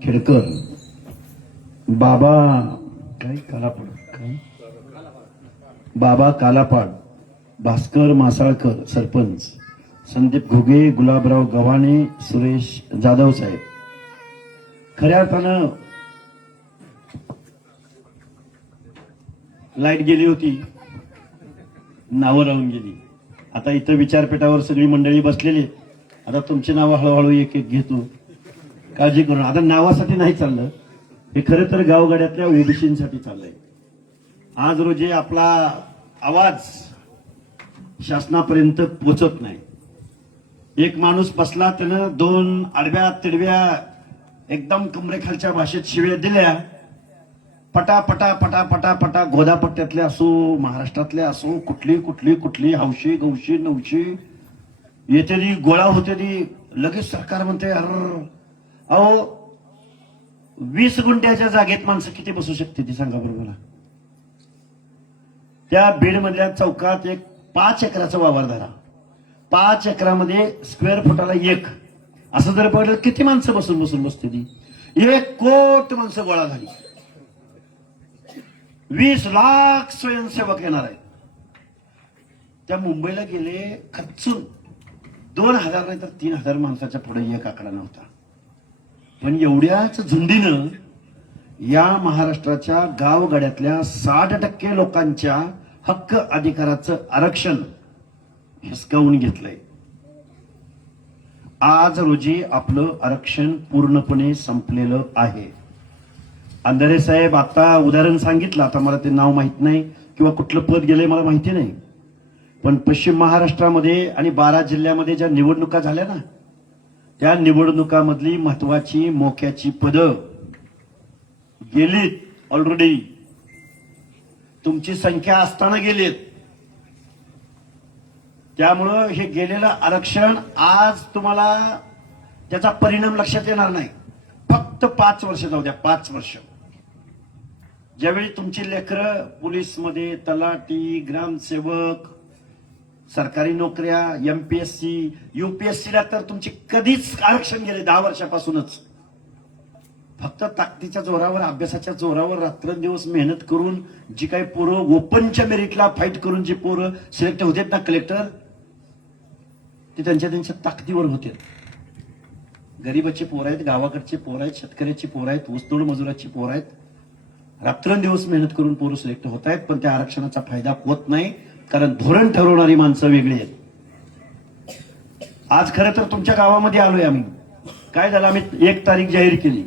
खेडकर, बाबा काय कालापाड, काय बाबा कालापाड, भास्कर मासाळकर सरपंच, संदीप घुगे, गुलाबराव गव्हाणे, सुरेश जाधव साहेब. खऱ्या अर्थानं लाईट गेली होती, नावं राहून गेली. आता इथं विचारपीठावर सगळी मंडळी बसलेली. आता तुमची नावं हळूहळू एक एक घेतो, काळजी करून. आता नावासाठी नाही चाललं, हे खरं तर गावगाड्यातल्या ओबीसींसाठी चाललंय. आज रोजी आपला आवाज शासनापर्यंत पोचत नाही. एक माणूस बसला, त्यानं दोन आडव्या तिडव्या एकदम कमरेखालच्या भाषेत शिव्या दिल्या. पटा पटा पटा पटा पटा, गोदापट्ट्यातले असो, महाराष्ट्रातले असो, कुठली कुठली कुठली हौशी गौशी नवशी येते ती गोळा होते ती. लगेच सरकार म्हणते अहो 20 गुंठ्याच्या जागेत माणसं किती बसू शकते ती सांगा बरं मला. त्या बीड मधल्या चौकात एक 5 एकराचा वावर धरा, 5 एकरामध्ये स्क्वेअर फुटाला 1 असं जर पडलं किती माणसं बसून बसून बसते ती. 1 कोटी माणसं गोळा झाली. 20 लाख स्वयंसेवक येणार आहेत. त्या मुंबईला गेले, खचून 2000 नाही तर 3000 माणसाच्या पुढे एक आकडा नव्हता. पण एवढ्याच झुंडीनं या महाराष्ट्राच्या गावगाड्यातल्या 60% लोकांच्या हक्क अधिकाराचं आरक्षण हिसकावून घेतलंय. आज रोजी आपलं आरक्षण पूर्णपणे संपलेलं आहे. अंधारे साहेब आता उदाहरण सांगितलं, आता मला ते नाव माहित नाही किंवा कुठलं पद गेलंय मला माहिती नाही, पण पश्चिम महाराष्ट्रामध्ये आणि 12 जिल्ह्यामध्ये ज्या निवडणुका झाल्या ना, त्या निवडणुकामधली महत्वाची मोक्याची पदं गेलीत ऑलरेडी. तुमची संख्या असताना गेलीत. त्यामुळं हे गेलेलं आरक्षण आज तुम्हाला त्याचा परिणाम लक्षात येणार नाही. फक्त 5 वर्ष जाऊ द्या, 5 वर्ष. ज्यावेळी तुमची लेकरं पोलीसमध्ये, तलाठी, ग्रामसेवक, सरकारी नोकऱ्या, MPSC, UPSCला तर तुमची कधीच आरक्षण गेले 10 वर्षापासूनच. फक्त ताकदीच्या जोरावर, अभ्यासाच्या जोरावर रात्रंदिवस मेहनत करून जी काही पोरं ओपनच्या मेरिटला फाईट करून जी पोरं सिलेक्ट होतात ना कलेक्टर, ते त्यांच्या ताकदीवर होते. गरीबाचे पोर आहेत, गावाकडचे पोर आहेत, शेतकऱ्याची पोर आहेत, ऊसतोड मजुराची पोर आहेत. रात्रंदिवस मेहनत करून पोरं सिलेक्ट होत आहेत, पण त्या आरक्षणाचा फायदा होत नाही, कारण धोरण ठरवणारी माणसं वेगळी आहेत. आज खरं तर तुमच्या गावामध्ये आलोय आम्ही. काय झालं, आम्ही 1 तारीख जाहीर केली.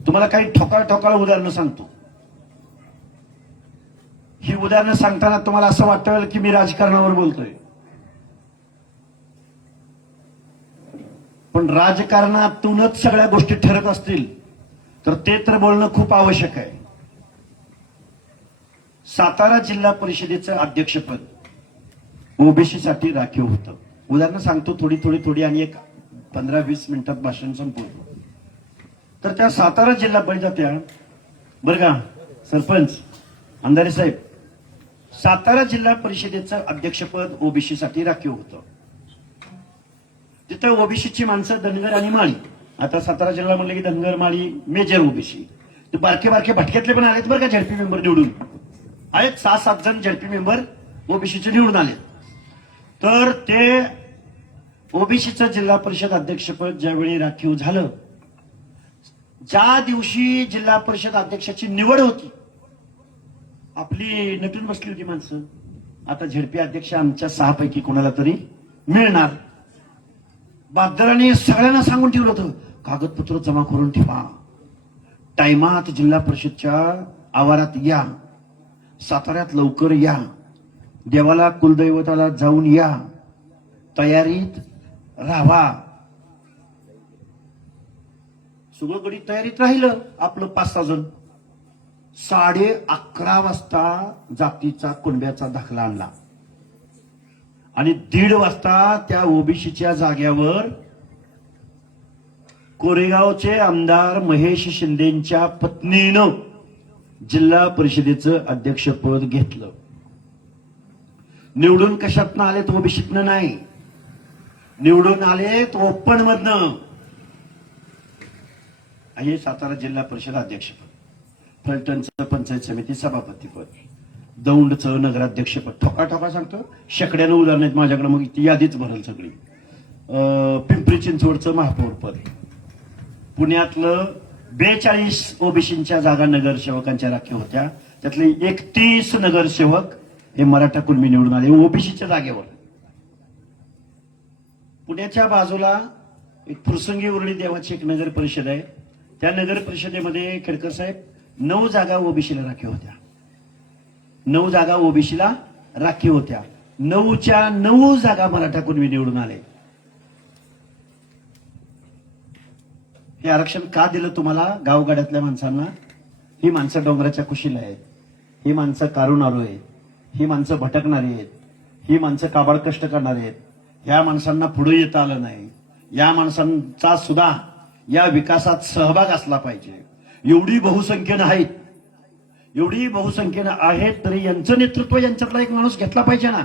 तुम्हाला काही ठोकाळ उदाहरणं सांगतो. ही उदाहरणं सांगताना तुम्हाला असं वाटेल की मी राजकारणावर बोलतोय, पण राजकारणातूनच सगळ्या गोष्टी ठरत असतील तर ते तर बोलणं खूप आवश्यक आहे. सातारा जिल्हा परिषदेचं अध्यक्षपद ओबीसी साठी राखीव होतं. उदाहरणं सांगतो थोडी आणि एक 15-20 मिनिटात भाषण संपवतो. तर त्या सातारा जिल्हा परिषदेच्या, बरं का सरपंच अंधारे साहेब, सातारा जिल्हा परिषदेचं अध्यक्षपद ओबीसी साठी राखीव होतं. तिथं ओबीसीची माणसं धनगर आणि माळी. आता सातारा जिल्हा म्हणले की धनगर, माळी, मेजर ओबीसी. ते बारके भटक्यातले पण आलेत बरं का, झडपी मेंबर निवडून आहेत. 6-7 जण झडपी मेंबर ओबीसीचे निवडून आले. तर ते ओबीसीचं जिल्हा परिषद अध्यक्षपद ज्यावेळी राखीव झालं, ज्या दिवशी जिल्हा परिषद अध्यक्षाची निवड होती, आपली नटून बसली होती माणसं. आता झडपी अध्यक्ष आमच्या 6 पैकी कोणाला तरी मिळणार. बादराने सगळ्यांना सांगून ठेवलं होतं, कागदपत्र जमा करून ठेवा, टाइमात जिल्हा परिषदच्या आवारात या, साताऱ्यात लवकर या, देवाला कुलदैवताला जाऊन या, तयारीत राहा. सगळं गडी तयारीत राहिलं आपलं 5-6 जण. 11:30 वाजता जातीचा कुणब्याचा दाखला आणला आणि 1:30 वाजता त्या ओबीसीच्या जाग्यावर कोरेगावचे आमदार महेश शिंदेच्या पत्नीनं जिल्हा परिषदेचं अध्यक्षपद घेतलं. निवडून कशातनं आलेत? ओबीसीतनं नाही, निवडून आलेत ओपन मधनं. हे सातारा जिल्हा परिषद अध्यक्षपद, फलटणचं पंचायत समिती सभापतीपद, दौंडचं नगराध्यक्षपद, ठोका सांगतो शेकड्यानं उदाहरण आहेत माझ्याकडे, मग ती यादीच भरल सगळी. पिंपरी चिंचवडचं महापौर पद, पुण्यातलं 42 ओबीसींच्या जागा नगरसेवकांच्या राखीव होत्या, त्यातले 31 नगरसेवक हे मराठा कुणबी निवडून आले ओबीसीच्या जागेवर. पुण्याच्या बाजूला एक फुरसंगी उरळी देवाची एक नगर परिषद आहे, त्या नगर परिषदेमध्ये खेडकर साहेब 9 जागा ओबीसीला राखीव होत्या. 9 जागा ओबीसीला राखीव होत्या. 9च्या 9 जागा मराठा कुणबी निवडून आले. हे आरक्षण का दिलं तुम्हाला? गावगाड्यातल्या माणसांना. ही माणसं डोंगराच्या कुशीला आहेत, ही माणसं कारुणारू आहेत, ही माणसं भटकणारी आहेत, ही माणसं काबाड कष्ट करणारी आहेत. या माणसांना पुढे येता आलं नाही. या माणसांचा सुद्धा या विकासात सहभाग असला पाहिजे. एवढी बहुसंख्येनं आहेत, एवढी बहुसंख्येनं आहेत, तरी यांचं नेतृत्व यांच्यातला एक माणूस घेतला पाहिजे ना.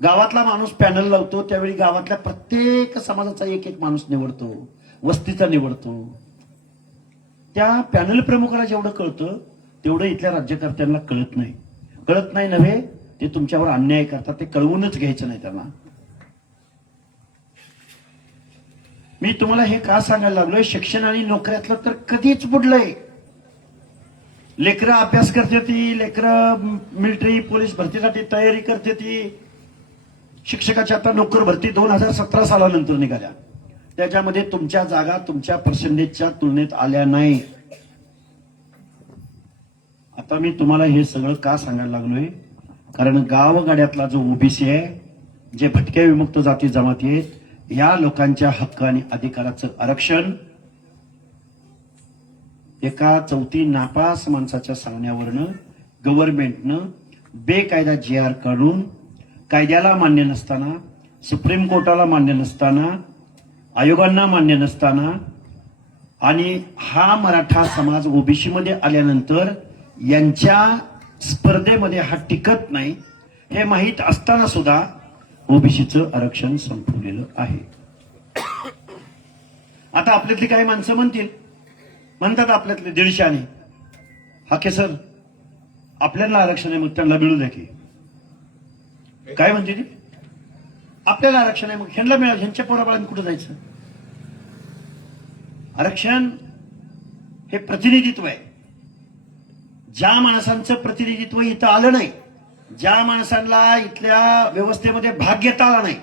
गावातला माणूस पॅनल लावतो, त्यावेळी गावातल्या प्रत्येक समाजाचा एक एक माणूस निवडतो, वस्तीचा निवडतो. त्या पॅनल प्रमुखाला जेवढं कळतं तेवढं इथल्या राज्यकर्त्यांना कळत नाही. कळत नाही नव्हे, ते तुमच्यावर अन्याय करतात, ते कळवूनच घ्यायचं नाही त्यांना. मी तुम्हाला हे का सांगायला लागलोय? शिक्षण आणि नोकऱ्यातलं तर कधीच बुडलंय. लेकरं अभ्यास करते ती, लेकरं मिलिटरी पोलीस भरतीसाठी तयारी करते ती. शिक्षकाची आता नोकर भरती 2017 सालानंतर निघाल्या, त्याच्यामध्ये तुमच्या जागा तुमच्या पर्सेंटेजच्या तुलनेत आल्या नाही. आता मी तुम्हाला हे सगळं का सांगायला लागलोय? कारण गावगाड्यातला जो ओबीसी आहे, जे भटक्या विमुक्त जाती जमाती आहेत, या लोकांच्या हक्क आणि अधिकाराचं आरक्षण एका चौथी नापास माणसाच्या सांगण्यावरनं गव्हर्नमेंटनं बेकायदा GR काढून, कायद्याला मान्य नसताना, सुप्रीम कोर्टाला मान्य नसताना, आयोगांना मान्य नसताना, आणि हा मराठा समाज ओबीसी मध्ये आल्यानंतर यांच्या स्पर्धेमध्ये हा टिकत नाही हे माहीत असताना सुद्धा ओबीसीचं आरक्षण संपवलेलं आहे. आता आपल्यातली काही माणसं म्हणतात आपल्यातले 150 हाके सर आपल्याला आरक्षण आहे, मग त्यांना मिळू द्या की. काय म्हणते ती? आपल्याला आरक्षण आहे, मग ह्यांना मिळालं, ह्यांच्या पोराबाळांनी कुठं जायचं? आरक्षण हे प्रतिनिधित्व आहे. ज्या माणसांचं प्रतिनिधित्व इथं आलं नाही, ज्या माणसांना इथल्या व्यवस्थेमध्ये भाग घेता आला नाही,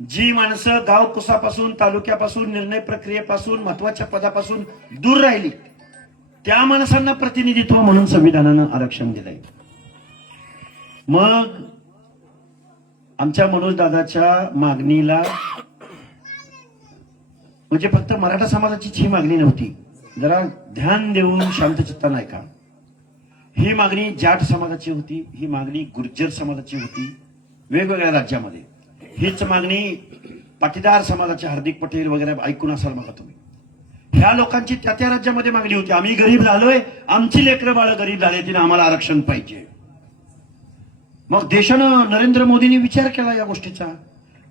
जी माणसं गाव कुसापासून, तालुक्यापासून, निर्णय प्रक्रियेपासून, महत्वाच्या पदापासून दूर राहिली, त्या माणसांना प्रतिनिधित्व म्हणून संविधानानं आरक्षण दिलंय. मग आमच्या मनोज दादाच्या मागणीला म्हणजे फक्त मराठा समाजाचीच ही मागणी नव्हती. जरा ध्यान देऊन शांतचित्ता नाही का, ही मागणी जाट समाजाची होती, ही मागणी गुर्जर समाजाची होती वेगवेगळ्या राज्यामध्ये. हीच मागणी पाटीदार समाजाचे हार्दिक पटेल वगैरे ऐकून असाल मला तुम्ही. ह्या लोकांची त्या त्या राज्यामध्ये मागणी होती. आम्ही गरीब झालोय, आमची लेकरं बाळ गरीब झाले, तिने आम्हाला आरक्षण पाहिजे. मग देशानं, नरेंद्र मोदींनी विचार केला या गोष्टीचा.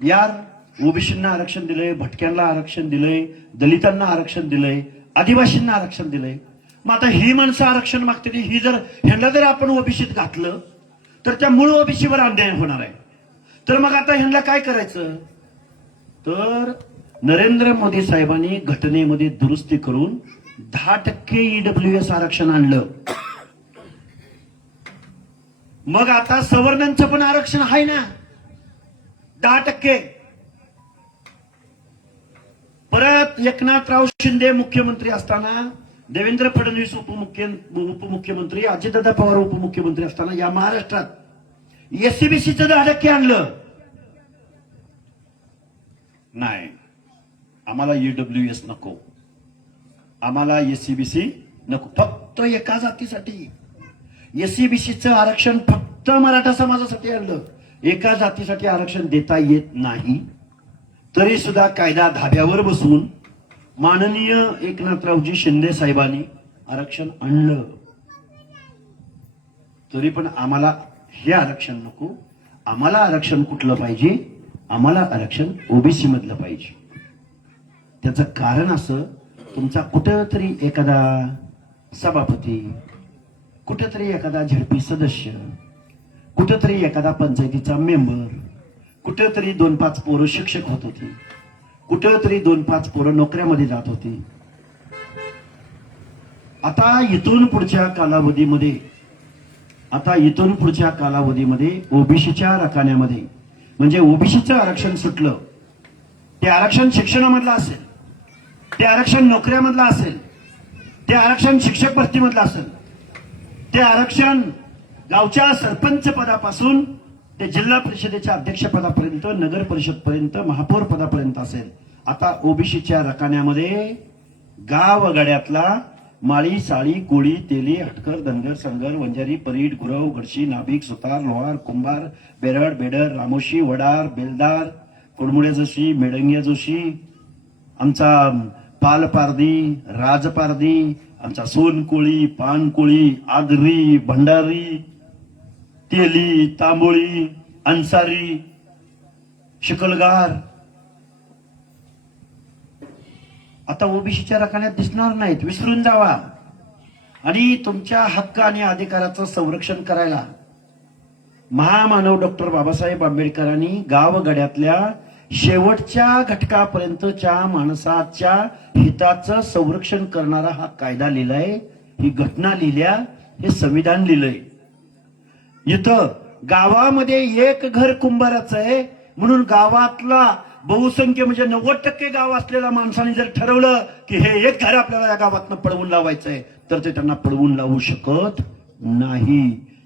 यार, ओबीसींना आरक्षण दिलंय, भटक्यांना आरक्षण दिलंय, दलितांना आरक्षण दिलंय, आदिवासींना आरक्षण दिलंय. मग आता ही माणसं आरक्षण मागते, ही जर ह्यांना जर आपण ओबीसीत घातलं तर त्या मूळ ओबीसीवर अन्याय होणार आहे. तर मग आता ह्यांना काय करायचं? तर नरेंद्र मोदी साहेबांनी घटनेमध्ये दुरुस्ती करून 10% ईडब्ल्यूएस आरक्षण आणलं. मग आता सवर्णांचं पण आरक्षण आहे ना 10%. परत एकनाथराव शिंदे मुख्यमंत्री असताना, देवेंद्र फडणवीस उपमुख्यमंत्री, अजितदादा पवार उपमुख्यमंत्री असताना या महाराष्ट्रात एससीबीसीचं 10% आणलं नाही. आम्हाला ईडब्ल्यूएस नको, आम्हाला एससीबीसी नको, फक्त एका जातीसाठी. एससीबीसीचं आरक्षण फक्त मराठा समाजासाठी आणलं, एका जातीसाठी आरक्षण देता येत नाही. तरी सुद्धा कायदा धाब्यावर बसून माननीय एकनाथरावजी शिंदे साहेबांनी आरक्षण आणलं. तरी पण आम्हाला हे आरक्षण नको. आम्हाला आरक्षण कुठलं पाहिजे? आम्हाला आरक्षण ओबीसी मधलं पाहिजे. त्याचं कारण असं तुमचा कुठेतरी एखादा सभापती, कुठेतरी एखादा झडपी सदस्य, कुठेतरी एखादा पंचायतीचा मेंबर, कुठेतरी 2-5 पोरं शिक्षक होत होती, कुठेतरी 2-5 पोरं नोकऱ्यामध्ये जात होती. आता इथून पुढच्या कालावधीमध्ये ओबीसीच्या रकान्यामध्ये म्हणजे ओबीसीचं आरक्षण सुटलं. ते आरक्षण शिक्षणामधलं असेल, ते आरक्षण नोकऱ्यामधलं असेल, ते आरक्षण शिक्षक भरतीमधलं असेल, ते आरक्षण गावच्या सरपंच पदापासून ते जिल्हा परिषदेच्या अध्यक्षपदापर्यंत, नगर परिषद पर्यंत, महापौर पदापर्यंत असेल. आता ओबीसीच्या रकान्यामध्ये गावगाड्यातला माळी, साळी, कोळी, तेली, हटकर, धनगर, संगर, वंजारी, परीट, गुरव, गडशी, नाभिक, सुतार, लोहार, कुंभार, बेरड, बेडर, रामोशी, वडार, बेलदार, कुडमुड्या जोशी, मेडंग्या जोशी, आमचा पालपारदी, राजपारदी, आमचा सोनकोळी, पानकोळी, आगरी, भंडारी, तेली, तांबोळी, अन्सारी, शिकलगार आता ओबीसीच्या रकान्यात दिसणार नाहीत. विसरून जावा. आणि तुमच्या हक्क आणि अधिकाराचं संरक्षण करायला महामानव डॉक्टर बाबासाहेब आंबेडकरांनी गावगाड्यातल्या शेवटच्या घटकापर्यंतच्या माणसाच्या हिताचं संरक्षण करणारा हा कायदा लिहिलाय, ही घटना लिहिल्या, हे संविधान लिहिलंय. इथं गावामध्ये एक घर कुंभाराचं आहे म्हणून गावातला बहुसंख्य म्हणजे 90% गाव असलेल्या माणसाने जर ठरवलं की हे एक घर आपल्याला या गावातनं पळवून लावायचंय तर ते त्यांना पळवून लावू शकत नाही.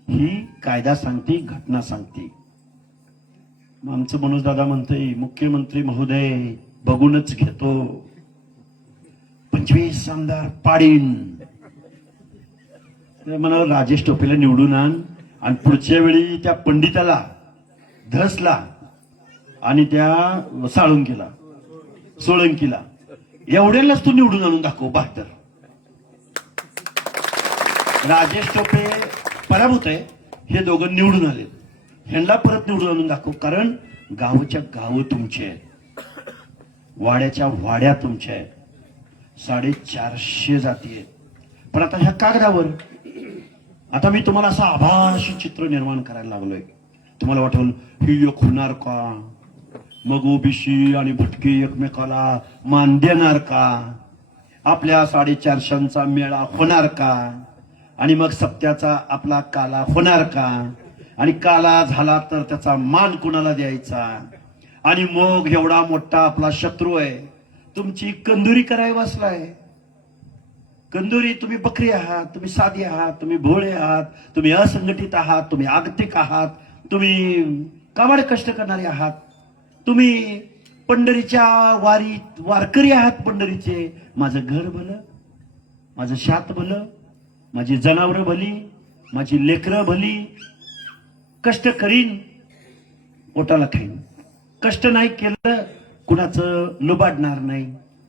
ही कायदा सांगते, घटना सांगते. आमचं मनोज दादा म्हणतंय मुख्यमंत्री महोदय बघूनच घेतो, 25 आमदार पाडीन. म्हणा राजेश टोपेला निवडून आण आणि पुढच्या वेळी त्या पंडिताला धसला आणि त्या सोळंकीला एवढ्यालाच तू निवडून आणून दाखव. 72 राजेश टोपे पराभूत आहे, हे दोघं निवडून आले, ह्यांना परत निवडून आणून दाखव. कारण गावच्या गाव तुमचे आहेत, वाड्याच्या वाड्या तुमच्या आहेत, 450 जाती आहेत. पण आता ह्या कागदावर आता मी तुम्हाला असं आभासी चित्र निर्माण करायला लागलोय. तुम्हाला वाटलं ही एक होणार का, मग ओबीसी आणि भटके एकमेकाला मान देणार का, आपल्या 450चा मेळा होणार का, आणि मग सप्त्याचा आपला काला होणार का, आणि काला झाला तर त्याचा मान कुणाला द्यायचा, आणि मग एवढा मोठा आपला शत्रू आहे तुमची कंदुरी कराय बसलाय. कंदुरी तुम्ही बकरी आहात, तुम्ही साधी आहात, तुम्ही भोळे आहात, तुम्ही असंघटित आहात, तुम्ही आगतिक आहात, तुम्ही काबाड कष्ट करणारे आहात, तुम्ही पंढरीच्या वारीत वारकरी आहात पंढरीचे. माझं घर भलं, माझं शात भलं, माझी जनावरं भली, माझी लेकरं भली. कष्ट करीन, पोटाला खाईन. कष्ट नाही केलं कुणाचं लुबाडणार नाही,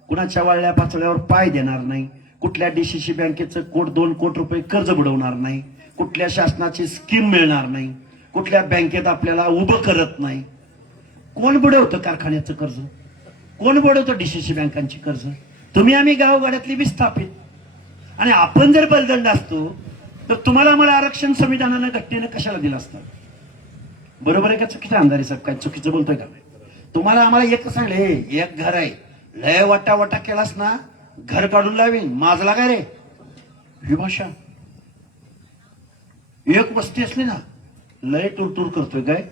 कुणाच्या वाळल्या पाचळ्यावर पाय देणार नाही, कुठल्या डीसीसी बँकेचं 2 कोटी रुपये कर्ज बुडवणार नाही, कुठल्या शासनाची स्कीम मिळणार नाही, कुठल्या बँकेत आपल्याला उभं करत नाही. कोण बुडवतं कारखान्याचं कर्ज, कोण बुडवतं डीसीसी बँकांची कर्ज? तुम्ही आम्ही गावगाड्यातली विस्थापित. आणि आपण जर बलदंड असतो तर तुम्हाला मला आरक्षण संविधानानं घटनेनं कशाला दिलं असतं? बरोबर आहे का चुकीचं अंधारी साहेब? काय चुकीचं बोलतोय का? तुम्हाला आम्हाला एक सांगले, एक घर आहे, लय वाटा केलास ना घर काढून लावीन. माझला काय रे ही भाषा? एक वस्ती असली ना लय टूर करतोय काय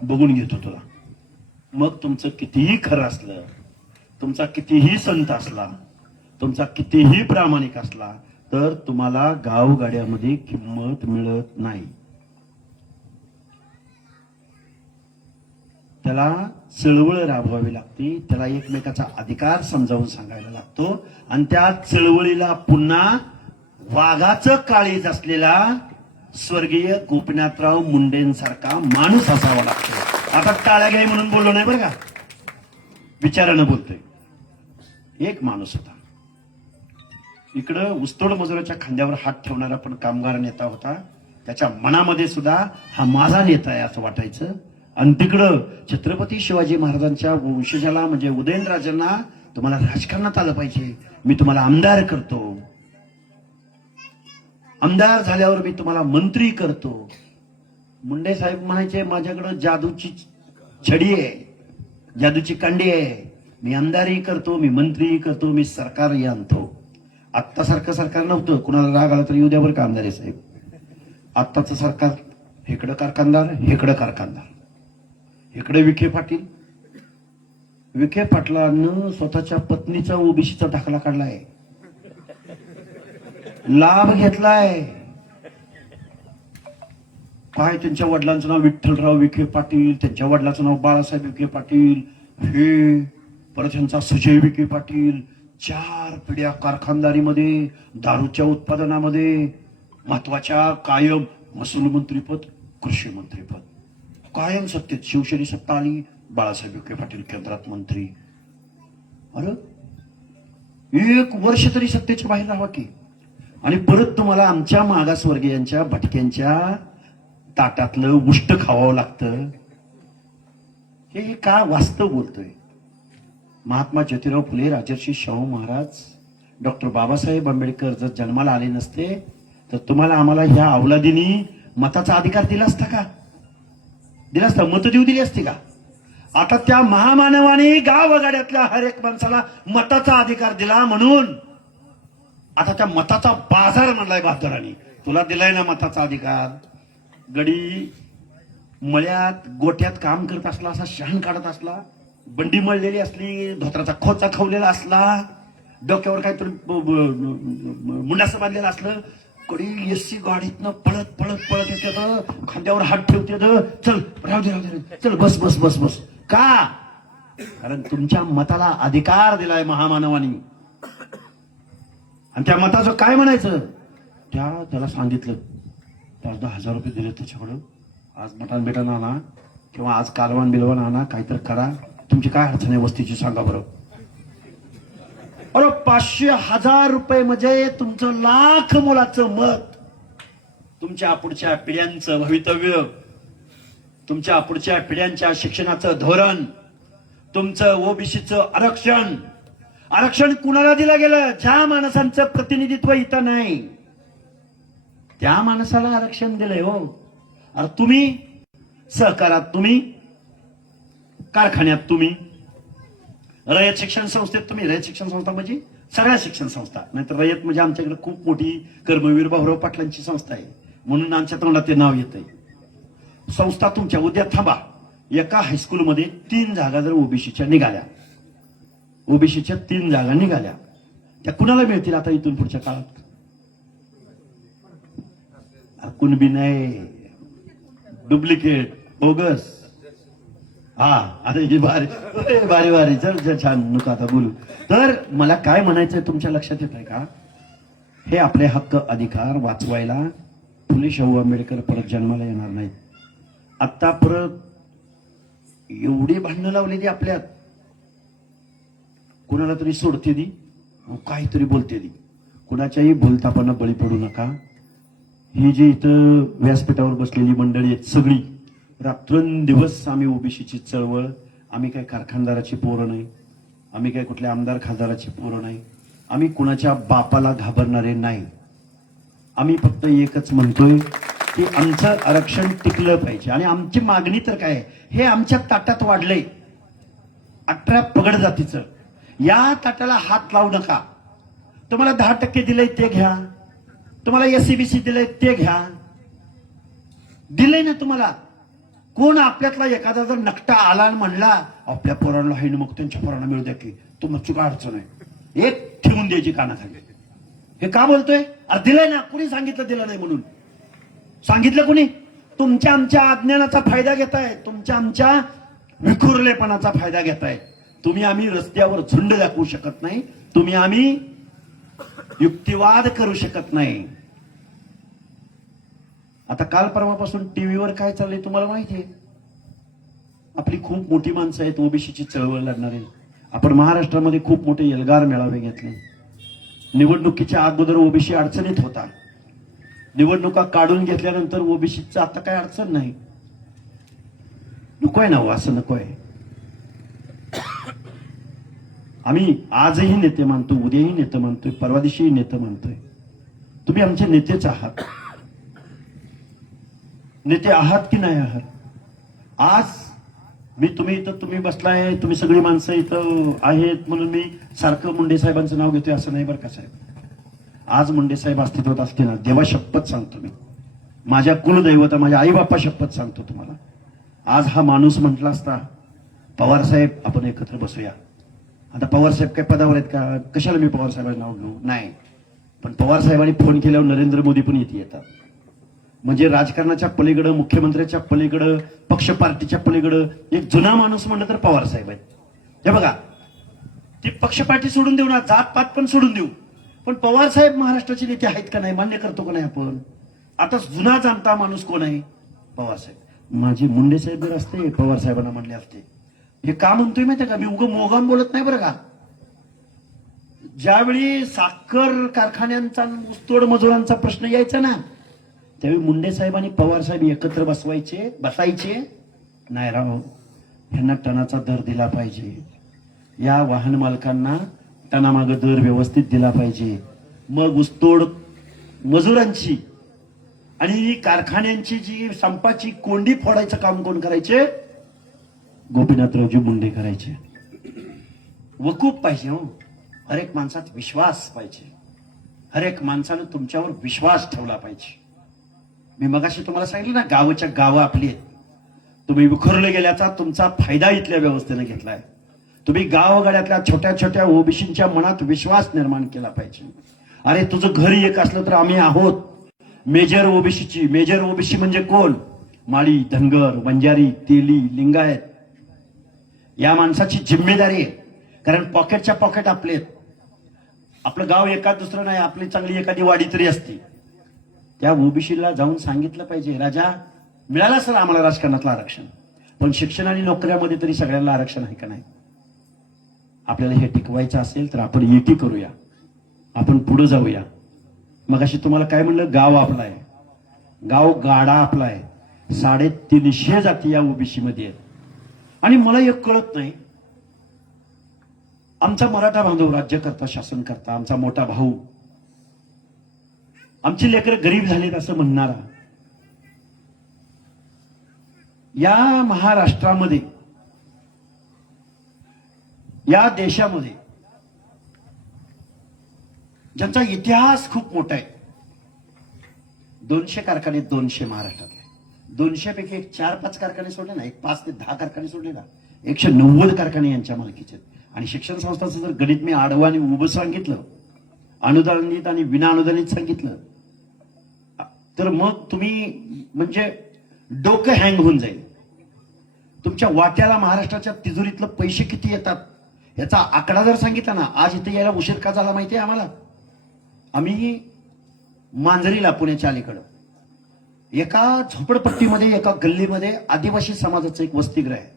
बघून घेतो तुला. मग तुमचं कितीही खरं असलं, तुमचा कितीही संत असला, तुमचा कितीही प्रामाणिक असला तर तुम्हाला गावगाड्यामध्ये किंमत मिळत नाही. त्याला चळवळ राबवावी लागते, त्याला एकमेकाचा अधिकार समजावून सांगायला लागतो, आणि त्या चळवळीला पुन्हा वाघाचं काळीज असलेला स्वर्गीय गोपीनाथराव मुंडेंसारखा माणूस असावा लागतो. आता टाळ्या घ्याय म्हणून बोललो नाही बरं का, विचारानं बोलतोय. एक माणूस होता, इकडं ऊसतोड मजुराच्या खांद्यावर हात ठेवणारा पण कामगार नेता होता. त्याच्या मनामध्ये सुद्धा हा माझा नेता आहे असं वाटायचं. आणि तिकडं छत्रपती शिवाजी महाराजांच्या वंशजाला म्हणजे उदयनराजांना तुम्हाला राजकारणात आलं पाहिजे, मी तुम्हाला आमदार करतो, आमदार झाल्यावर मी तुम्हाला मंत्री करतो. मुंडे साहेब म्हणायचे माझ्याकडे जादूची छडी आहे, जादूची कांडी आहे, मी आमदारही करतो, मी मंत्रीही करतो, मी सरकारही आणतो. आत्ता सारखं सरकार नव्हतं, कुणाला राग आला तर येऊ द्या बरं का आमदार साहेब. आत्ताचं सरकार इकडं कारखानदार, इकडं कारखानदार, इकडे विखे पाटील. विखे पाटलांना स्वतःच्या पत्नीचा ओबीसीचा दाखला काढलाय, लाभ घेतलाय. काय त्यांच्या वडिलांचं नाव विठ्ठलराव विखे पाटील, त्यांच्या वडिलांचं नाव बाळासाहेब विखे पाटील, हे परत त्यांचा सुजय विखे पाटील. 4 पिढ्या कारखानदारीमध्ये, दारूच्या उत्पादनामध्ये, महत्वाच्या कायम महसूल मंत्रीपद, कृषी मंत्रीपद, कायम सत्तेत. शिवसेने सत्ता आली, बाळासाहेब विखे पाटील केंद्रात मंत्री. अरे 1 वर्ष तरी सत्तेच्या बाहेर राहावा की, आणि परत तुम्हाला आमच्या मागासवर्गीयांच्या भटक्यांच्या ताटातलं उष्ट खावावं लागतं. हे काय वास्तव बोलतोय. महात्मा ज्योतिराव फुले, राजर्षी शाहू महाराज, डॉक्टर बाबासाहेब आंबेडकर जर जन्माला आले नसते तर तुम्हाला आम्हाला ह्या अवलादीनी मताचा अधिकार दिला असता का? दिला असता? मत देऊ दिली असती का? आता त्या महामानवाने गावगाड्यातल्या हर एक माणसाला मताचा अधिकार दिला, म्हणून आता त्या मताचा बाजार म्हणलाय बहादुरांनी. तुला दिलाय ना मताचा अधिकार. गडी मळ्यात गोट्यात काम करत असला, असा शहाण काढत असला, बंडी मळलेली असली, धोत्राचा खोचा खावलेला असला, डोक्यावर काहीतरी मुंडासं बांधलेलं असलं, कडी एससी गाडीतनं पळत पळत पळत येते, खांद्यावर हात ठेवते, चल राहू दे, चल बस बस बस बस. का? कारण तुमच्या मताला अधिकार दिलाय महामानवानी. आणि त्या मताचं काय म्हणायचं? त्याला सांगितलं 10,000 रुपये दिले त्याच्याकडं, आज मटण बेटण आणा किंवा आज कालवण बिलवण आणा, काहीतरी करा, तुमची काय अडचण आहे वस्तीची सांगा बरं. अरे 500,000 रुपये म्हणजे तुमचं लाख मोलाचं मत, तुमच्या पुढच्या पिढ्यांचं भवितव्य, तुमच्या पुढच्या पिढ्यांच्या शिक्षणाचं धोरण, तुमचं ओबीसीचं आरक्षण. आरक्षण कुणाला दिलं गेलं? ज्या माणसांचं प्रतिनिधित्व इथं नाही त्या माणसाला आरक्षण दिलंय. हो, अरे तुम्ही सहकारात, तुम्ही कारखान्यात, तुम्ही रयत शिक्षण संस्थेत, तुम्ही रयत शिक्षण संस्था म्हणजे सगळ्या शिक्षण संस्था, नाहीतर रयत म्हणजे आमच्याकडे खूप मोठी कर्मवीर भाऊराव पाटलांची संस्था आहे म्हणून आमच्या तोंडात ते नाव येतंय. संस्था तुमच्या उद्या थांबा, एका हायस्कूलमध्ये 3 जागा जर ओबीसीच्या निघाल्या, ओबीसीच्या 3 जागा निघाल्या, त्या कुणाला मिळतील आता इथून पुढच्या काळात? कुणबी नाही, डुप्लिकेट, बोगस. हा, अरे ही भारी भारी भारी, चल छान, नको आता बोलू. तर मला काय म्हणायचंय तुमच्या लक्षात येत आहे का? हे आपले हक्क अधिकार वाचवायला फुले शाहू आंबेडकर परत जन्माला येणार नाहीत. आता परत एवढी भांडणं लावलेली आपल्यात, कुणाला तरी सोडते दी, काहीतरी बोलते दी. कुणाच्याही भूलतापांना बळी पडू नका. ही जी इथं व्यासपीठावर बसलेली मंडळी आहेत सगळी, रात्रंदिवस आम्ही ओबीसीची चळवळ, आम्ही काय कारखानदाराची पोरं नाही, आम्ही काय कुठल्या आमदार खासदाराची पोरं नाही, आम्ही कुणाच्या बापाला घाबरणारे नाही. आम्ही फक्त एकच म्हणतोय की आमचं आरक्षण टिकलं पाहिजे. आणि आमची मागणी तर काय, हे आमच्या ताटात वाढलंय 18 पगड जातीचं, या ताटाला हात लावू नका. तुम्हाला 10% दिलंय ते घ्या, तुम्हाला एससीबीसी दिलंय ते घ्या, दिलंय ना तुम्हाला. कोण आपल्यातला एखादा जर नकटा आला आणि म्हणला आपल्या पोरांना आहे ना, मग त्यांच्या पोरांना मिळू द्या की, तुमची काय अडचण आहे, एक ठेवून द्यायची कानाखाली. हे का बोलतोय? अरे दिलंय ना, कुणी सांगितलं दिलं नाही म्हणून? सांगितलं कुणी? तुमच्या आमच्या अज्ञानाचा फायदा घेताय, तुमच्या आमच्या विखुरलेपणाचा फायदा घेताय. तुम्ही आम्ही रस्त्यावर झुंड दाखवू शकत नाही, तुम्ही आम्ही युक्तिवाद करू शकत नाही. आता काल परवापासून टीव्हीवर काय चाललंय तुम्हाला माहिती आहे? आपली खूप मोठी माणसं आहेत ओबीसीची चळवळ लढणारे. आपण महाराष्ट्रामध्ये खूप मोठे एल्गार मेळावे घेतले. निवडणुकीच्या अगोदर ओबीसी अडचणीत होता, निवडणुका काढून घेतल्यानंतर ओबीसीचं आता काय अडचण नाही. नकोय ना, असं नकोय. आम्ही आजही नेते मानतो, उद्याही नेते मानतोय, परवा दिवशीही नेते मानतोय. तुम्ही आमचे नेतेच आहात. नेते आहात की नाही आहात? आज तुम्ही इथं तुम्ही बसलाय, तुम्ही सगळी माणसं इथं आहेत म्हणून मी सारखं मुंडे साहेबांचं नाव घेतोय असं नाही बरं का साहेब. आज मुंडे साहेब अस्तित्वात असते ना, देवा शपथ सांगतो मी, माझ्या कुलदैवता माझ्या आई बाप्पा शपथ सांगतो तुम्हाला, आज हा माणूस म्हटला असता पवार साहेब आपण एकत्र बसूया. आता पवार साहेब काय पदावर आहेत का? कशाला मी पवार साहेबांचं नाव घेऊ? नाही, पण पवार साहेबांनी फोन केल्यावर नरेंद्र मोदी पण इथे येतात. म्हणजे राजकारणाच्या पलीकडं, मुख्यमंत्र्याच्या पलीकडं, पक्ष पार्टीच्या पलीकडं एक जुना माणूस म्हणलं तर पवार साहेब आहेत. हे बघा, ती पक्ष पार्टी सोडून देऊ ना, जात पात पण सोडून देऊ, पण पवार साहेब महाराष्ट्राचे नेते आहेत का नाही? मान्य करतो का नाही आपण? आता जुना जाणता माणूस कोण आहे? पवार साहेब. माझी मुंडे साहेब जर असते पवार साहेबांना म्हणले असते. हे का म्हणतोय माहितीये का? मी उगं मोगाम बोलत नाही बरं का. ज्यावेळी साखर कारखान्यांचा, ऊसतोड मजुरांचा प्रश्न यायचा ना, त्यावेळी मुंडे साहेब आणि पवार साहेब एकत्र बसायचे नाही राव, ह्यांना टनाचा दर दिला पाहिजे, या वाहन मालकांना टनामागे दर व्यवस्थित दिला पाहिजे. मग ऊसतोड मजुरांची आणि कारखान्यांची जी संपाची कोंडी फोडायचं काम कोण करायचे? गोपीनाथरावजी मुंडे करायचे. वकूफ पाहिजे हो, हर एक माणसात विश्वास पाहिजे, हर एक माणसानं तुमच्यावर विश्वास ठेवला पाहिजे. मी मगाशी तुम्हाला सांगितलं ना, गावच्या गावं आपली आहेत. तुम्ही विखुरले गेल्याचा तुमचा फायदा इथल्या व्यवस्थेने घेतलाय. तुम्ही गावगाड्यातल्या छोट्या छोट्या ओबीसींच्या मनात विश्वास निर्माण केला पाहिजे. अरे तुझं घर एक असलं तर आम्ही आहोत मेजर ओबीसीची. मेजर ओबीसी म्हणजे कोण? माळी, धनगर, वंजारी, तेली, लिंगायत. या माणसाची जिम्मेदारी आहे, कारण पॉकेटच्या पॉकेट आपले आहेत. आपलं गाव एकाच दुसरं नाही, आपली चांगली एखादी वाडी तरी असते. त्या ओबीसीला जाऊन सांगितलं पाहिजे, राजा मिळालं सर आम्हाला राजकारणातलं आरक्षण, पण शिक्षण आणि नोकऱ्यामध्ये तरी सगळ्यांना आरक्षण आहे का नाही? आपल्याला हे टिकवायचं असेल तर आपण युती करूया, आपण पुढे जाऊया. मग अशी तुम्हाला काय म्हणलं, गाव आपला आहे, गाव गाडा आपला आहे. 350 जाती या ओबीसी मध्ये आहेत. आणि मला एक कळत नाही, आमचा मराठा बांधव राज्यकर्ता, शासन करता, आमचा मोठा भाऊ, आमची लेकरं गरीब झालीत असं म्हणणारा, या महाराष्ट्रामध्ये, या देशामध्ये ज्यांचा इतिहास खूप मोठा आहे, 200 कारखाने, 200 महाराष्ट्रातले, 200 पैकी एक 4-5 कारखाने सोडले ना, एक 5 ते 10 कारखाने सोडले ना, 190 कारखाने यांच्या मालकीचे. आणि शिक्षण संस्थांचं जर गणित मी आडवं आणि उभं सांगितलं, अनुदानित आणि विना अनुदानित सांगितलं, तर मग तुम्ही म्हणजे डोकं हँग होऊन जाईल. तुमच्या वाट्याला महाराष्ट्राच्या तिजोरीतलं पैसे किती येतात याचा आकडा जर सांगितला ना, आज इथे यायला उशीर का झाला माहिती आहे आम्हाला? आम्ही मांजरीला, पुण्याच्या अलीकडं, एका झोपडपट्टीमध्ये, एका गल्लीमध्ये आदिवासी समाजाचं एक वसतिगृह आहे.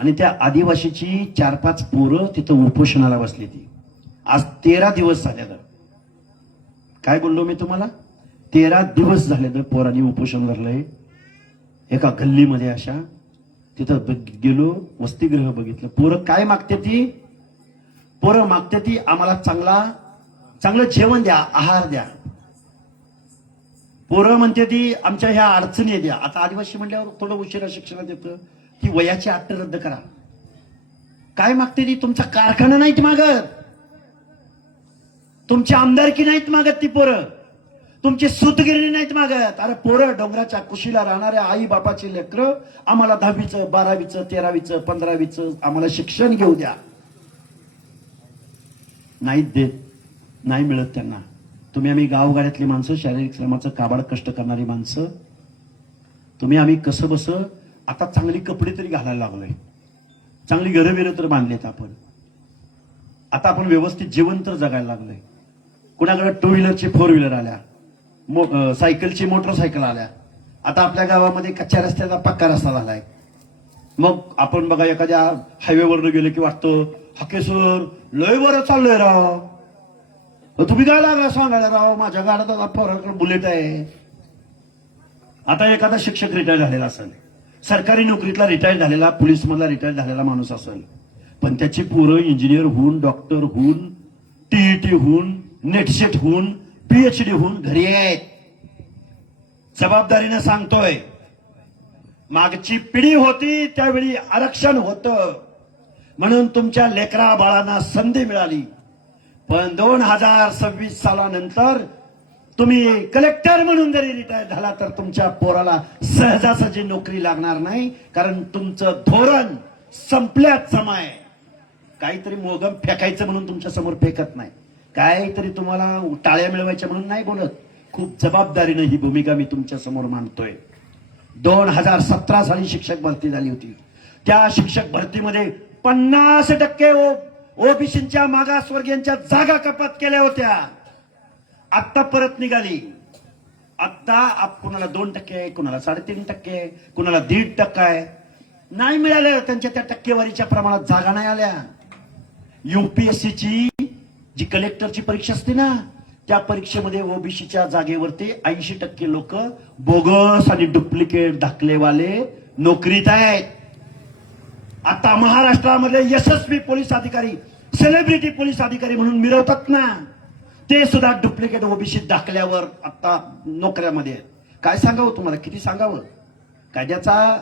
आणि त्या आदिवासीची 4-5 पोरं तिथं उपोषणाला बसली. ती आज 13 दिवस झाले. तर काय बोललो मी तुम्हाला? 13 दिवस झाले तर पोरांनी उपोषण धरलंय एका गल्लीमध्ये. अशा तिथं गेलो, वसतिगृह बघितलं. पोरं काय मागते ती? पोरं मागते ती आम्हाला चांगलं जेवण द्या, आहार द्या. पोरं म्हणते ती आमच्या ह्या अडचणी द्या. आता आदिवासी म्हणल्यावर थोडं उशिरा शिक्षणात येतं, ती वयाची अट रद्द करा. काय मागते ती? तुमचा कारखाना नाहीत मागत, तुमची आमदारकी नाहीत मागत, ती पोरं तुमची सूतगिरणी नाहीत मागत. अरे पोरं, डोंगराच्या कुशीला राहणाऱ्या आई बापाची लेकरं, आम्हाला 10वीचं, 12वीचं, 13वीचं, 15वीचं आम्हाला शिक्षण घेऊ द्या. नाहीत देत, नाही मिळत त्यांना. तुम्ही आम्ही गावगाड्यातली माणसं, शारीरिक श्रमाचं काबाड कष्ट करणारी माणसं, तुम्ही आम्ही कसं बस आता चांगली कपडे तरी घालायला लागलोय, चांगली घरं बिरं तर बांधलेत आपण, आता आपण व्यवस्थित जीवन तर जगायला लागलोय. कुणाकडे 2 व्हीलरची 4 व्हीलर आल्या, सायकलची मोटरसायकल आल्या. आता आपल्या गावामध्ये कच्च्या रस्त्याचा पक्का रस्ता झालाय. मग आपण बघा एखाद्या हायवेवरनं गेलो की वाटतं, हकेसर लय बरं चाललोय राव, तुम्ही काय लागला सांगायला राव, माझ्या गाड्यात आता पोराकडे बुलेट आहे. आता एखादा शिक्षक रिटायर झालेला असेल, सरकारी नोकरीतला रिटायर झालेला, पोलीस मधला रिटायर झालेला माणूस असेल, पण त्याची पोरं इंजिनियर होऊन, डॉक्टर होऊन, टीईटी होऊन, नेटसेट होऊन, पीएचडी होऊन घरी आहेत. जबाबदारीनं सांगतोय, मागची पिढी होती त्यावेळी आरक्षण होतं म्हणून तुमच्या लेकरा बाळांना संधी मिळाली. पण 2026 सालानंतर तुम्ही कलेक्टर म्हणून जरी रिटायर झाला तर तुमच्या पोराला सहजासहजी नोकरी लागणार नाही, कारण तुमचं धोरण संपल्यात समय. काहीतरी मोगम फेकायचं म्हणून तुमच्या समोर फेकत नाही, काहीतरी तुम्हाला टाळ्या मिळवायच्या म्हणून नाही बोलत. खूप जबाबदारीनं ही भूमिका मी तुमच्या समोर मांडतोय. 2017 साली शिक्षक भरती झाली होती. त्या शिक्षक भरतीमध्ये 50% ओबीसीच्या मागासवर्गीयांच्या जागा कपात केल्या होत्या. आता परत निघाली. आता कुणाला 2% आहे, कुणाला 3.5% आहे, कुणाला 1.5% आहे. नाही मिळाल्या त्यांच्या त्या टक्केवारीच्या प्रमाणात जागा नाही आल्या. यूपीएससीची जी कलेक्टरची परीक्षा असते ना, त्या परीक्षेमध्ये ओबीसीच्या जागेवरती 80% लोक बोगस आणि डुप्लिकेट दाखलेवाले नोकरीत आहेत. आता महाराष्ट्रामध्ये यशस्वी पोलीस अधिकारी, सेलिब्रिटी पोलीस अधिकारी म्हणून मिरवतात ना, ते सुद्धा डुप्लिकेट ओबीसी दाखल्यावर आता नोकऱ्यामध्ये आहेत. काय सांगावं तुम्हाला, किती सांगावं. कायद्याचा,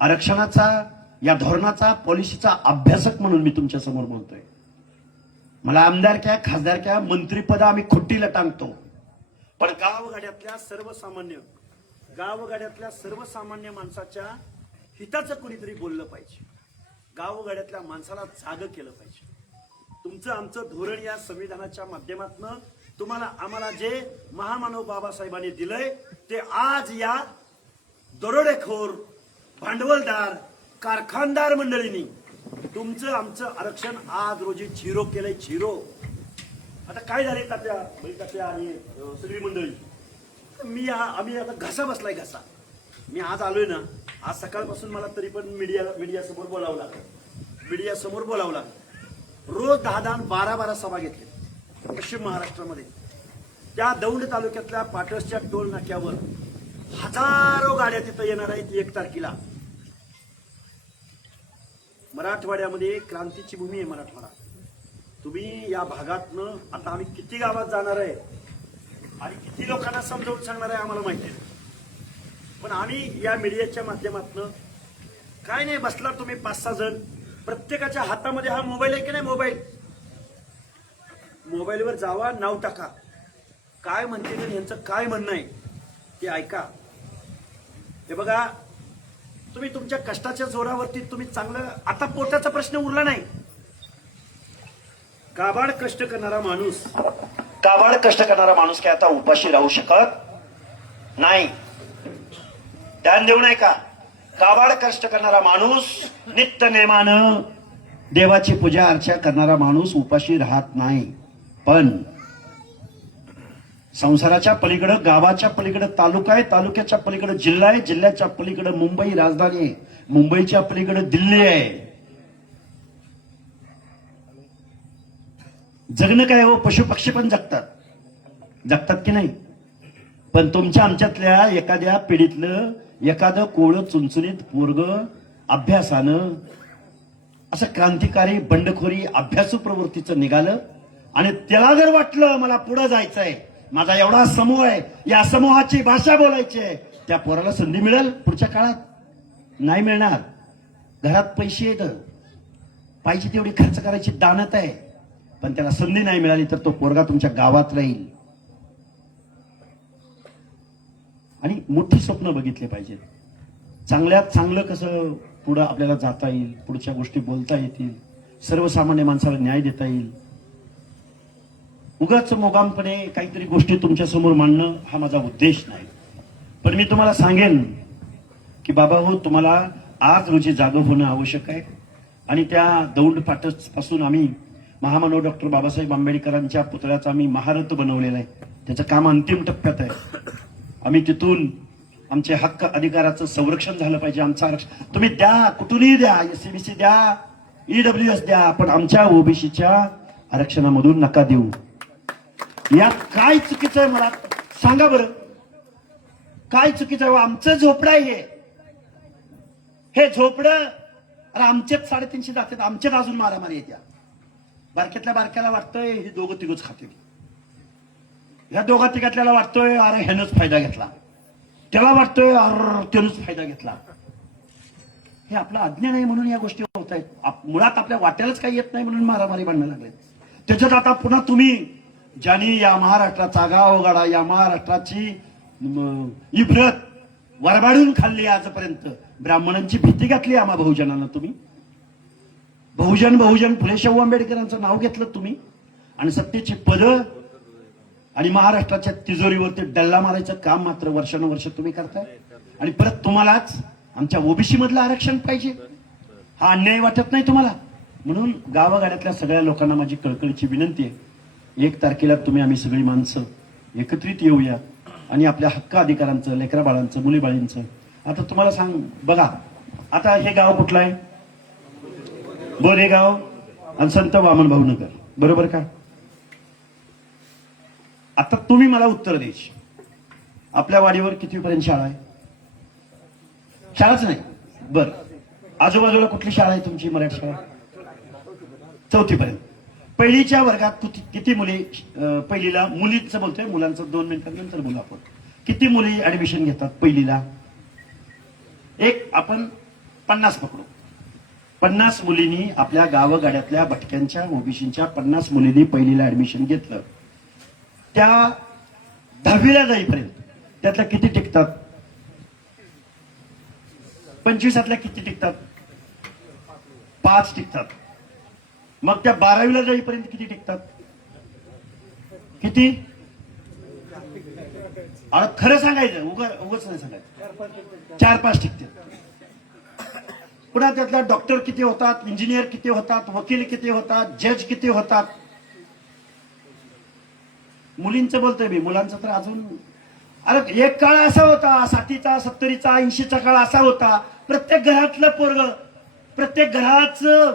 आरक्षणाचा, या धोरणाचा, पॉलिसीचा अभ्यासक म्हणून मी तुमच्या समोर बोलतोय. मला आमदारक्या, खासदारक्या, मंत्रीपद आम्ही खुट्टीला टांगतो, पण गावगाड्यातल्या सर्वसामान्य माणसाच्या हिताचं कोणीतरी बोललं पाहिजे. गावगाड्यातल्या माणसाला जागं केलं पाहिजे. तुमचं आमचं धोरण या संविधानाच्या माध्यमातून तुम्हाला आम्हाला जे महामानव बाबासाहेबांनी दिलंय ते आज या दरोडेखोर, भांडवलदार, कारखानदार मंडळींनी तुमचं आमचं आरक्षण आज रोजी झिरो केलंय. झिरो. आता काय झाले तात्या आणि सगळी मंडळी, आम्ही आता घसा बसलाय. घसा मी आज आलोय ना, आज सकाळपासून मला तरी पण मीडिया समोर बोलावं लागलं. रोज 10 12 सभा घेतल्या पश्चिम महाराष्ट्रामध्ये. त्या दौंड तालुक्यातल्या पाटसच्या टोल नाक्यावर हजारो गाड्या तिथं येणार आहेत 1 तारखेला. मराठवाड्यामध्ये क्रांतीची भूमी आहे मराठवाडा. तुम्ही या भागातनं आता आम्ही किती गावात जाणार आहे आणि किती लोकांना समजावून सांगणार आहे आम्हाला माहिती आहे. पण आम्ही या मीडियाच्या माध्यमातून काय नाही, बसला तुम्ही 5-6 जण, प्रत्येकाच्या हातामध्ये हा मोबाईल आहे की नाही, मोबाईलवर जावा, नाव टाका, काय म्हणते यांचं काय म्हणणं आहे ते ऐका. हे बघा, तुम्ही तुमच्या कष्टाच्या जोरावरती तुम्ही चांगलं, आता पोटाचा प्रश्न उरला नाही. काबाड कष्ट करणारा माणूस काय आता उपाशी राहू शकत नाही. ध्यान देऊ नये का. काबाड कष्ट करणारा माणूस, नित्य नेमानं देवाची पूजा अर्चा करणारा माणूस उपाशी राहत नाही. पण संसाराच्या पलीकडे, गावाच्या पलीकडे तालुका आहे, तालुक्याच्या पलीकडे जिल्हा आहे, जिल्ह्याच्या पलीकडे मुंबई राजधानी आहे, मुंबईच्या पलीकडे दिल्ली आहे. जगणं काय हो, पशु पक्षी पण जगतात की नाही. पण तुमच्या आमच्यातल्या एखाद्या पिढीतलं एखादं कोळं चुनचुनीत पोरग अभ्यासानं असं क्रांतिकारी, बंडखोरी, अभ्यासू प्रवृत्तीचं निघालं आणि त्याला जर वाटलं मला पुढे जायचंय, माझा एवढा समूह आहे, या समूहाची भाषा बोलायची आहे, त्या पोराला संधी मिळेल पुढच्या काळात? नाही मिळणार. घरात पैसे येत, पाहिजे तेवढी खर्च करायची दानत आहे, पण त्याला संधी नाही मिळाली तर तो पोरगा तुमच्या गावात राहील. आणि मोठी स्वप्न बघितले पाहिजेत. चांगल्यात चांगलं कसं पुढं आपल्याला जाता येईल, पुढच्या गोष्टी बोलता येतील, सर्वसामान्य माणसाला न्याय देता येईल. उगाच मोगामपणे काहीतरी गोष्टी तुमच्या समोर मांडणं हा माझा उद्देश नाही. पण मी तुम्हाला सांगेन की बाबा हो, तुम्हाला आज रोजी जागं होणं आवश्यक आहे. आणि त्या दौंड पासून आम्ही महामानव डॉक्टर बाबासाहेब आंबेडकरांच्या पुतळ्याचा आम्ही महारथ बनवलेला आहे. त्याचं काम अंतिम टप्प्यात आहे. आम्ही तिथून आमचे हक्क अधिकाराचं संरक्षण झालं पाहिजे. आमचं आरक्षण तुम्ही द्या, कुठूनही द्या, एससीबीसी द्या, ईडब्ल्यूएस द्या, पण आमच्या ओबीसीच्या आरक्षणामधून नका देऊ. यात काय चुकीचं आहे मला सांगा बरं. काय चुकीचं आहे? आमचं झोपडं आहे हे झोपडं. अरे आमचेच 350 जातात, आमचेच अजून मारामारी येत्या. बारक्यातल्या बारक्याला वाटतंय हे दोघं तिघच खातील, ह्या दोघा तिघातल्याला वाटतोय अरे ह्यानंच फायदा घेतला, त्याला वाटतोय अरे त्यानंच फायदा घेतला. हे आपलं अज्ञान आहे म्हणून या गोष्टी होत आहेत. मुळात आपल्या वाट्यालाच काही येत नाही म्हणून मारामारी बांधणं लागले. त्याच्यात आता पुन्हा तुम्ही ज्यांनी या महाराष्ट्राचा गावगाडा, या महाराष्ट्राची इब्रत वरबाडून खाल्ली आजपर्यंत, ब्राह्मणांची भीती घातली आम्हा बहुजनांना. तुम्ही बहुजन फुले शाहू आंबेडकरांचं नाव घेतलं तुम्ही, आणि सत्तेची पदं आणि महाराष्ट्राच्या तिजोरीवरती डल्ला मारायचं काम मात्र वर्षानुवर्ष तुम्ही करताय. आणि परत तुम्हालाच आमच्या ओबीसी मधलं आरक्षण पाहिजे, हा अन्याय वाटत नाही तुम्हाला. म्हणून गावागाड्यातल्या सगळ्या लोकांना माझी कळकळीची विनंती आहे, 1 तारखेला तुम्ही आम्ही सगळी माणसं एकत्रित येऊया आणि आपल्या हक्क अधिकारांचं, लेकरा बाळांचं, मुलीबाळींचं. आता तुम्हाला सांग बघा, आता हे गाव कुठलं आहे? बोरेगाव आणि संत वामन भाऊनगर, बरोबर का? आता तुम्ही मला उत्तर द्यायची, आपल्या वाडीवर कितवीपर्यंत शाळा आहे? शाळाच नाही. बर, आजूबाजूला कुठली शाळा आहे तुमची? मराठी शाळा 4थी पर्यंत. पहिलीच्या वर्गात किती मुली, पहिलीला मुलींचं बोलतोय, मुलांचं 2 मिनिटांनंतर बोलू आपण. किती मुली ऍडमिशन घेतात पहिलीला? एक आपण 50 पकडू. 50 मुलींनी आपल्या गावगाड्यातल्या भटक्यांच्या ओबीसीच्या 50 मुलींनी पहिलीला ऍडमिशन घेतलं. त्या 10वीला जाईपर्यंत त्यातल्या किती टिकतात? 25 किती टिकतात? 5 टिकतात. मग त्या 12वीला जाईपर्यंत किती टिकतात? किती? अरे खरं सांगायचं, उगाच नाही सांगायचं. 4-5 टिकतात. पुन्हा त्यातल्या डॉक्टर किती होतात, इंजिनियर किती होतात, वकील किती होतात, जज किती होतात? मुलींचं बोलतोय मी, मुलांचं तर अजून. अरे एक काळ असा होता, 60चा 70चा 80चा काळ असा होता, प्रत्येक घरातलं पोरग, प्रत्येक घराचं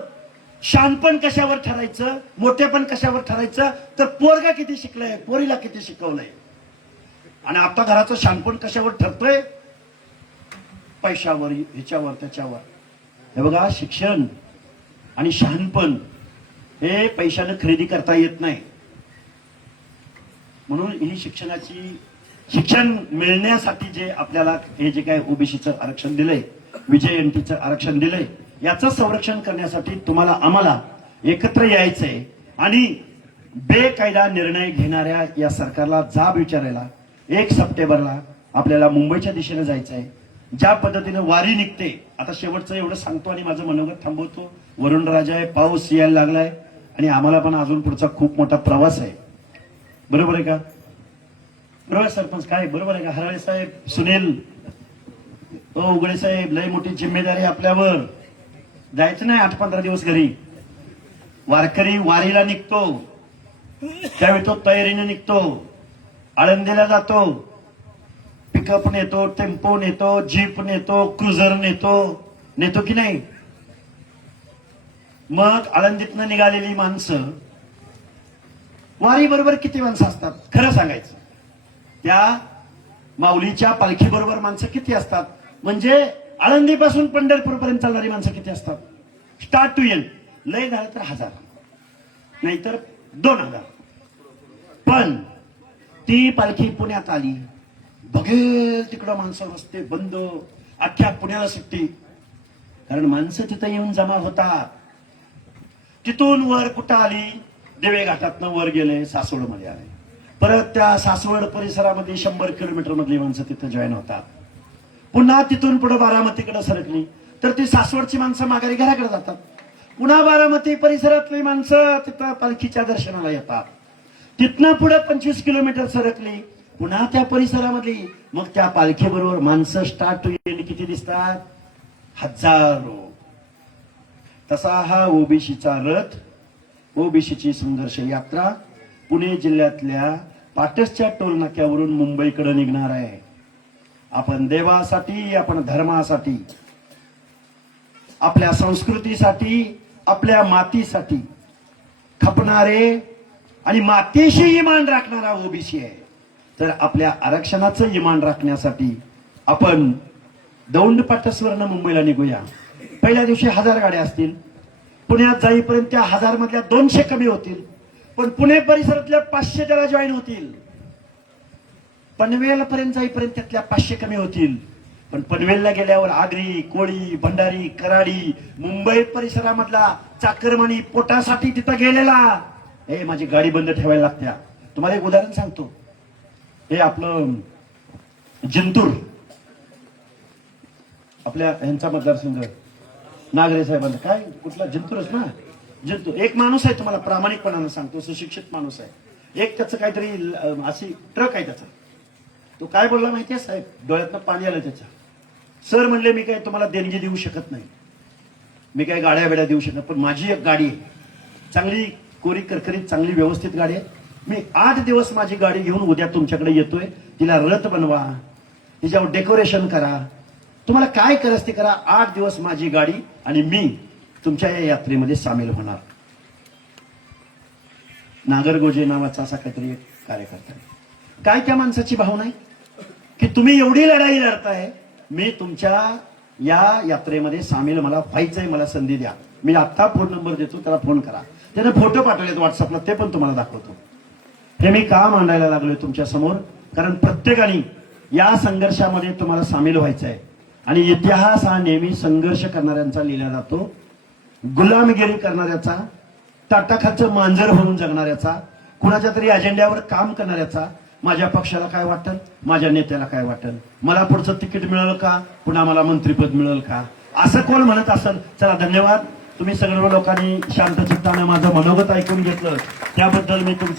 शहाणपण कशावर ठरायचं, मोठेपण कशावर ठरायचं, तर पोरगा किती शिकलंय, पोरीला किती शिकवलंय. आणि आता घराचं शहाणपण कशावर ठरतोय? पैशावर, ह्याच्यावर, त्याच्यावर. हे बघा, शिक्षण आणि शहाणपण हे पैशानं खरेदी करता येत नाही. म्हणून ही शिक्षण मिळण्यासाठी जे आपल्याला हे जे काय ओबीसीचं आरक्षण दिलंय, विजयंतीचं आरक्षण दिलंय, याचं संरक्षण करण्यासाठी तुम्हाला आम्हाला एकत्र यायचंय आणि बेकायदा निर्णय घेणाऱ्या या सरकारला जाब विचारायला 1 सप्टेंबरला आपल्याला मुंबईच्या दिशेने जायचंय. ज्या पद्धतीने वारी निघते, आता शेवटचं एवढं सांगतो आणि माझं मनोगत थांबवतो. वरुण राजा आहे, पाऊस यायला लागलाय आणि आम्हाला पण अजून पुढचा खूप मोठा प्रवास आहे. बरोबर आहे का? बरोबर सरपंच, काय बरोबर आहे का? हराळे साहेब, सुनील, उघडे साहेब, लय मोठी जिम्मेदारी आपल्यावर. जायचं नाही 8-15 दिवस घरी. वारकरी वारीला निघतो त्यावेळी तो तयारीने निघतो, आळंदीला जातो, पिकअप नेतो, टेम्पो नेतो, जीप नेतो, क्रुझर नेतो की नाही? मग आळंदीतनं निघालेली माणसं, वारी बरोबर किती माणसं असतात खरं सांगायचं? त्या माऊलीच्या पालखी बरोबर माणसं किती असतात? म्हणजे आळंदीपासून पंढरपूर पर्यंत चालणारी माणसं किती असतात? Start to end. लय झालं तर 1000, नाहीतर 2000. पण ती पालखी पुण्यात आली, बघेल तिकडं माणसं, रस्ते बंद, अख्ख्या पुण्याला सुट्टी. कारण माणसं तिथं येऊन जमा होतात. तिथून वर कुठं आली? देवे घाटातनं वर गेले, सासवडमध्ये आले. परत त्या सासवड परिसरामध्ये 100 किलोमीटर मधली माणसं तिथं जॉईन होतात. पुन्हा तिथून पुढे बारामतीकडे सरकली तर ती सासवडची माणसं माघारी घराकडे जातात. पुन्हा बारामती परिसरातली माणसं तिथं पालखीच्या दर्शनाला येतात. तिथनं पुढे 25 किलोमीटर सरकली, पुन्हा त्या परिसरामधली, मग त्या पालखी बरोबर माणसं स्टार्ट टू एंड किती दिसतात? 1000. तसा हा ओबीसीचा रथ, ओबीसीची संघर्ष यात्रा पुणे जिल्ह्यातल्या पाटसच्या टोल नाक्यावरून मुंबईकडे निघणार आहे. आपण देवासाठी, आपण धर्मासाठी, आपल्या संस्कृतीसाठी, आपल्या मातीसाठी खपणारे आणि मातीशी इमान राखणारा ओबीसी आहे. तर आपल्या आरक्षणाचं इमान राखण्यासाठी आपण दौंड पाटसवरनं मुंबईला निघूया. पहिल्या दिवशी 1000 गाड्या असतील, पुण्यात जाईपर्यंत त्या 1000 मधल्या 200 कमी होतील, पण पुणे परिसरातल्या 500 त्याला जॉईन होतील. पनवेलपर्यंत जाईपर्यंत त्यातल्या 500 कमी होतील, पण पनवेलला गेल्यावर आगरी, कोळी, भंडारी, कराडी, मुंबई परिसरामधला चाकरमानी पोटासाठी तिथं गेलेला, हे माझी गाडी बंद ठेवायला लागत्या. तुम्हाला एक उदाहरण सांगतो. हे आपलं जिंतूर, आपल्या ह्यांचा मतदारसंघ, नागरे साहेबांचा काय कुठला जिंतूरच ना, जिंतूर. एक माणूस आहे, तुम्हाला प्रामाणिकपणानं सांगतो, सुशिक्षित माणूस आहे. एक त्याचं काहीतरी अशी ट्रक आहे त्याचा. तो काय बोलला माहितीये साहेब, डोळ्यातनं पाणी आलं त्याच्या. सर म्हणले मी काय तुम्हाला देणगी देऊ शकत नाही, मी काय गाड्या बेड्या देऊ शकत, पण माझी एक गाडी आहे चांगली कोरी करकरीत, चांगली व्यवस्थित गाडी आहे. मी 8 दिवस माझी गाडी घेऊन उद्या तुमच्याकडे येतोय. तिला रथ बनवा, तिच्यावर डेकोरेशन करा, तुम्हाला काय करायचं ते करा. 8 दिवस माझी गाडी आणि मी तुमच्या या यात्रेमध्ये सामील होणार. नागरगोजे नावाचा असा काहीतरी एक कार्यकर्ता आहे. काय त्या माणसाची भावना आहे की तुम्ही एवढी लढाई लढताय, मी तुमच्या या यात्रेमध्ये सामील मला व्हायचंय, मला संधी द्या. मी आत्ता फोन नंबर देतो, त्याला फोन करा. त्याने फोटो पाठवलेत व्हॉट्सअपला, ते पण तुम्हाला दाखवतो. हे मी का मांडायला लागलोय तुमच्या समोर, कारण प्रत्येकाने या संघर्षामध्ये तुम्हाला सामील व्हायचं आहे. आणि इतिहास हा नेहमी संघर्ष करणाऱ्यांचा लिहिला जातो, गुलामगिरी करणाऱ्याचा, ताटाखालचं मांजर म्हणून जगणाऱ्याचा, कुणाच्या तरी अजेंड्यावर काम करणाऱ्याचा. माझ्या पक्षाला काय वाटेल, माझ्या नेत्याला काय वाटेल, मला पुढचं तिकीट मिळेल का, पुन्हा मला मंत्रिपद मिळेल का, असं कोण म्हणत असेल. चला धन्यवाद. तुम्ही सगळ्या लोकांनी शांत चित्तानं माझं मनोगत ऐकून घेतलं, त्याबद्दल मी तुमचं